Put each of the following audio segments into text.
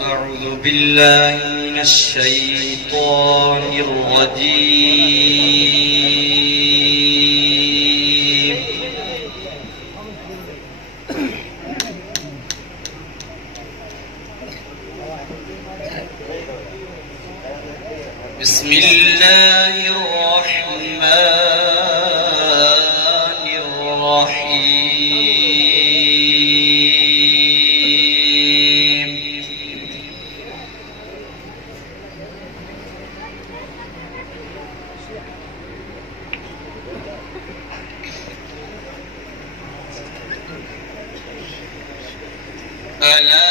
أعوذ بالله من الشيطان الرجيم. بسم الله الرحمن الرحيم. ألا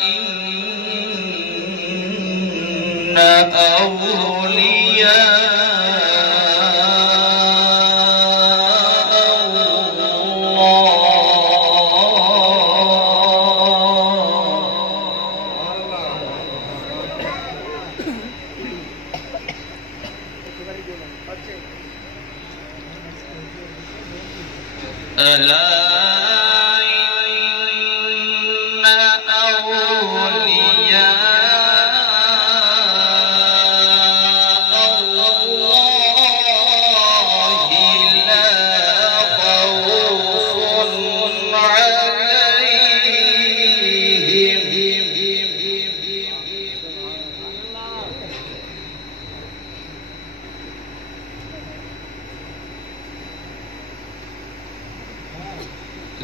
إن أولياء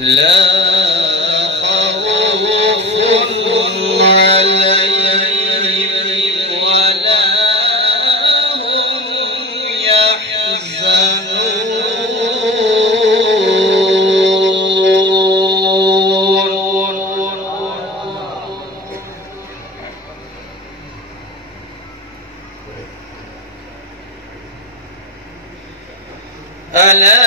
لا خوف عليهم ولا هم يحزنون. ألا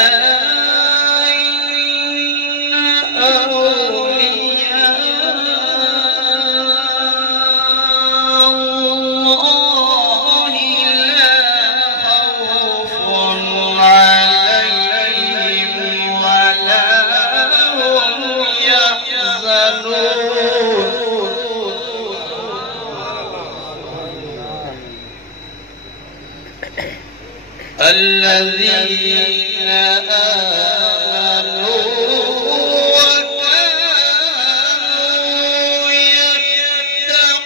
الذين آمنوا وكانوا يتقون.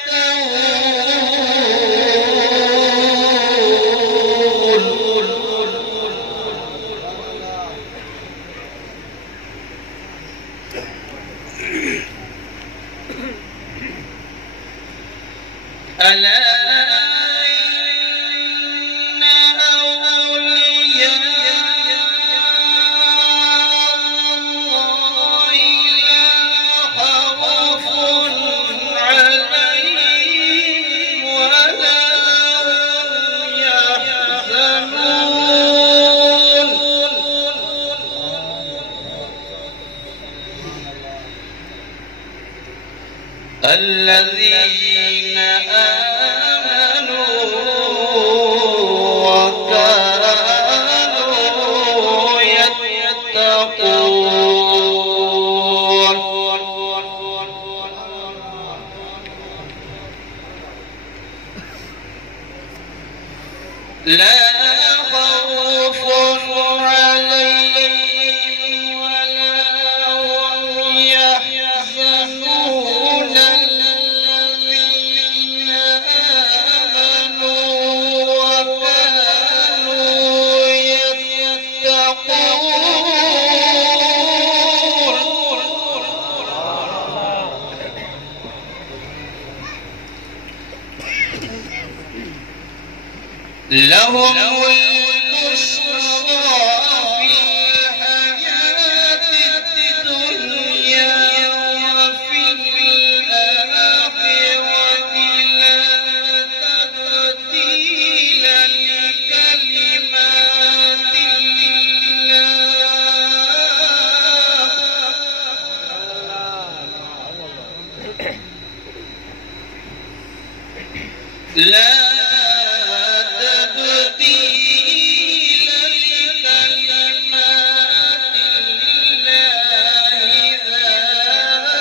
ألا الذين آمنوا وكانوا يتقون. لا خوف عليهم ولا هم يحزنون. الذين آمنوا وكانوا يتقون. لهم البشرى في الحياة الدنيا وفي الآخرة لا تبديل لكلمات الله. لا تبديل لكلمات الله ذلك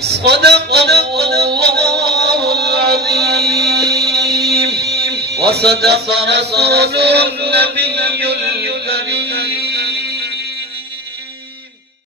صدق الله العظيم وصدق رسوله النبي